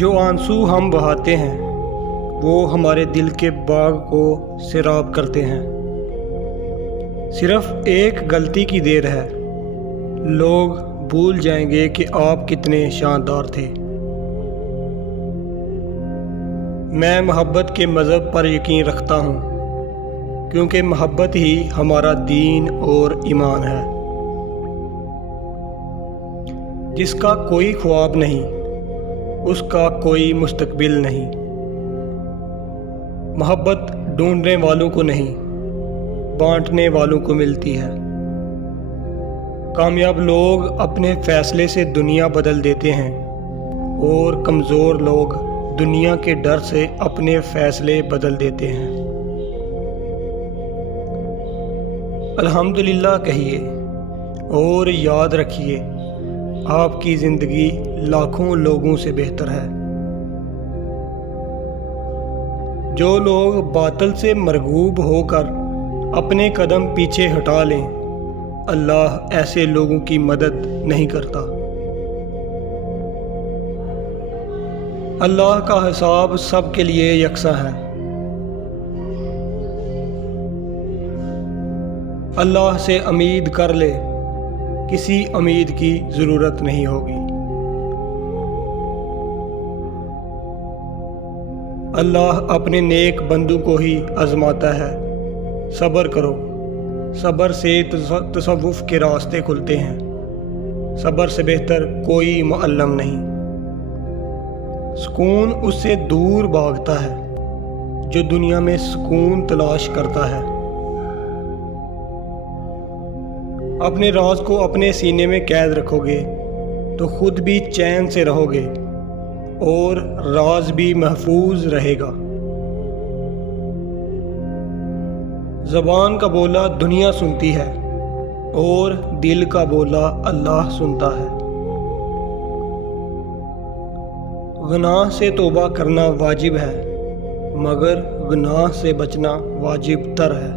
جو آنسو ہم بہاتے ہیں وہ ہمارے دل کے باغ کو سیراب کرتے ہیں۔ صرف ایک غلطی کی دیر ہے، لوگ بھول جائیں گے کہ آپ کتنے شاندار تھے۔ میں محبت کے مذہب پر یقین رکھتا ہوں، کیونکہ محبت ہی ہمارا دین اور ایمان ہے۔ جس کا کوئی خواب نہیں، اس کا کوئی مستقبل نہیں۔ محبت ڈھونڈنے والوں کو نہیں، بانٹنے والوں کو ملتی ہے۔ کامیاب لوگ اپنے فیصلے سے دنیا بدل دیتے ہیں، اور کمزور لوگ دنیا کے ڈر سے اپنے فیصلے بدل دیتے ہیں۔ الحمدللہ کہیے اور یاد رکھیے، آپ کی زندگی لاکھوں لوگوں سے بہتر ہے۔ جو لوگ باطل سے مرغوب ہو کر اپنے قدم پیچھے ہٹا لیں، اللہ ایسے لوگوں کی مدد نہیں کرتا۔ اللہ کا حساب سب کے لیے یکساں ہے۔ اللہ سے امید کر لے، کسی امید کی ضرورت نہیں ہوگی۔ اللہ اپنے نیک بندوں کو ہی آزماتا ہے۔ صبر کرو، صبر سے تصوف کے راستے کھلتے ہیں۔ صبر سے بہتر کوئی معلم نہیں۔ سکون اس سے دور بھاگتا ہے جو دنیا میں سکون تلاش کرتا ہے۔ اپنے راز کو اپنے سینے میں قید رکھو گے تو خود بھی چین سے رہو گے، اور راز بھی محفوظ رہے گا۔ زبان کا بولا دنیا سنتی ہے، اور دل کا بولا اللہ سنتا ہے۔ گناہ سے توبہ کرنا واجب ہے، مگر گناہ سے بچنا واجب تر ہے۔